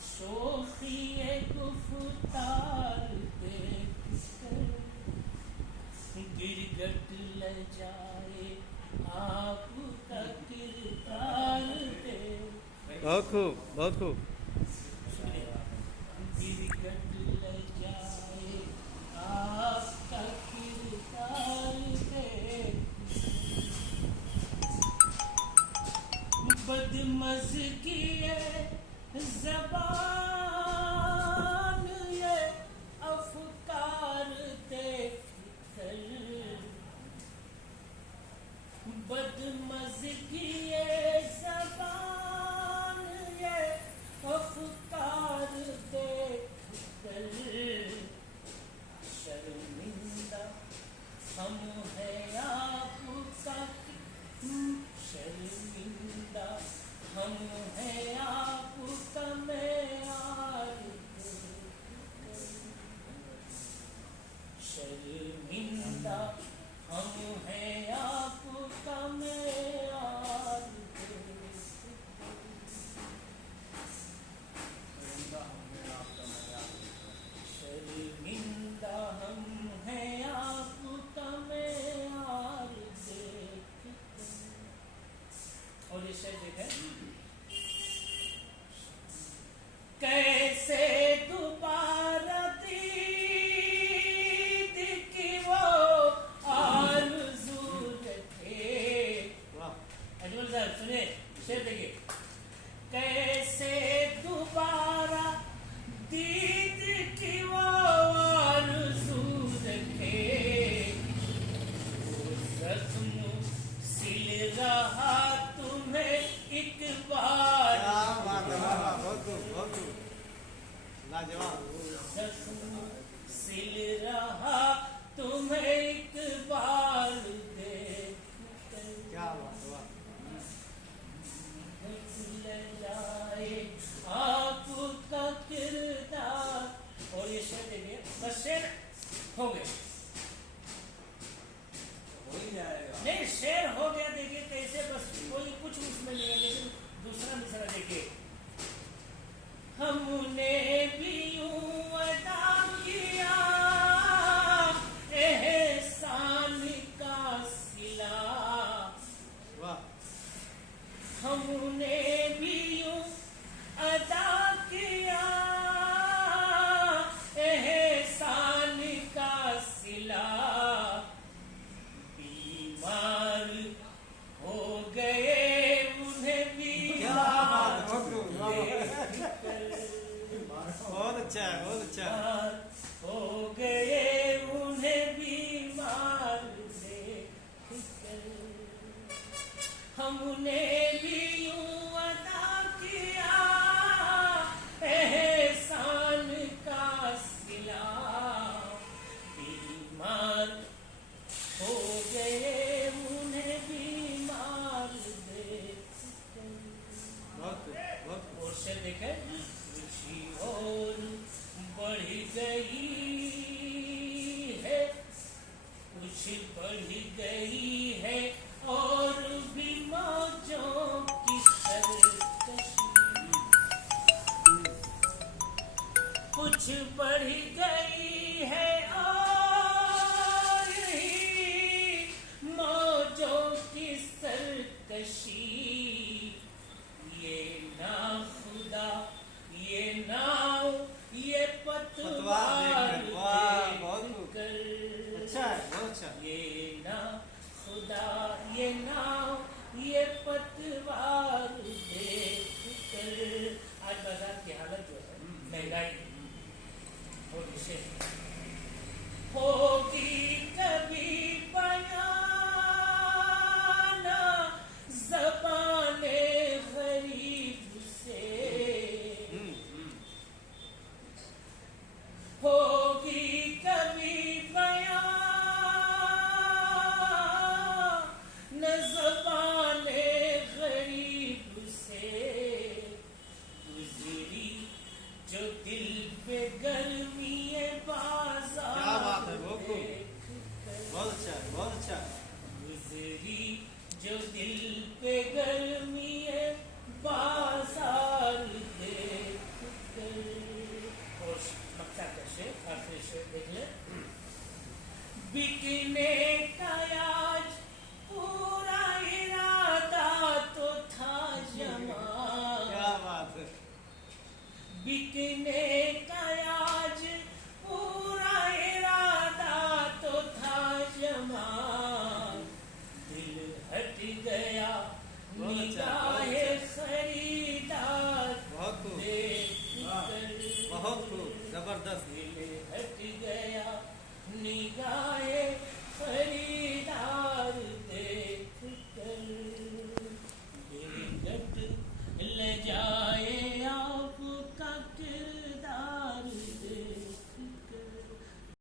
शोखिए गुफ्तार देखकर गिरगट ल जाए आपका किरदार देख। बहुत खूब, बहुत खूब। गिरगट ल जाए आपका किरदार देख। बदमज़गी ज़बान ये अफ़कार देख कर, बदमज़गी ज़बान ये अफ़कार देख कर, शर्मिंदा हम हैं आपका, शर्मिंदा हम हैं आपका मेयार देखकर, शर्मिंदा हम हैं आपका मेयार देखकर, शर्मिंदा हम हैं आपका मेयार देखकर। और ये शेर देखें, कैसे दोबारा दीद की वो आरज़ू रखे। अजमल साहब सुनिए शेर देखिए, कैसे दोबारा दीद की वो आरज़ू रखे, वो ज़ख्म सिल रहा तुम्हें एक बार, ज़ख्म सिल रहा तुम्हें एक बार देखकर, ले जाए आपका किरदार। और ये शेर देखिए, बस शेर हो गए, नहीं शेर हो गया। देखिए कैसे, बस कोई कुछ उसमें नहीं है, लेकिन दूसरा मिसरा देखिए, हमने भी यूं अदा किया एहसान का सिला, हमने भी यूं अदा किया एहसान का सिला, बीमार हो गए उन्हें बीमार देखकर, बहुत अच्छा है, बहुत अच्छा। हो गए उन्हें बीमार देखकर, हमने भी यूं अदा किया एहसान का सिला, बीमार हो गए उन्हें बीमार देखकर। और से देखे, रुचि और बढ़ गई है, कुछ बढ़ गई है और भी मौजों की सरकशी, कुछ बढ़ गई है और ही मौजों की सरकशी, ये ना खुदा ये नाव ये पतवार देखकर, अच्छा है, बहुत अच्छा। ये ना खुदा ये नाव ये पतवार देखकर। आज बाजार की हालत जो है, महंगाई और विशेष होगी कभी बयाना ज़बाने गरीब से, होगी कभी बयान ज़बाने गरीब से, गुज़री जो दिल पे गर्मी बाजार, क्या बात है, बहुत खूब, बहुत अच्छा है, बहुत अच्छा। गुज़री जो दिल पे गर्मी बाजार देखकर, बिकने का आज पूरा इरादा तो था जमा, दिल हट गया निगाहे खरीदार बहुत खूब, देखकर, बहुत खूब, जबरदस्त। दिल हट गया निगाहे खरीदार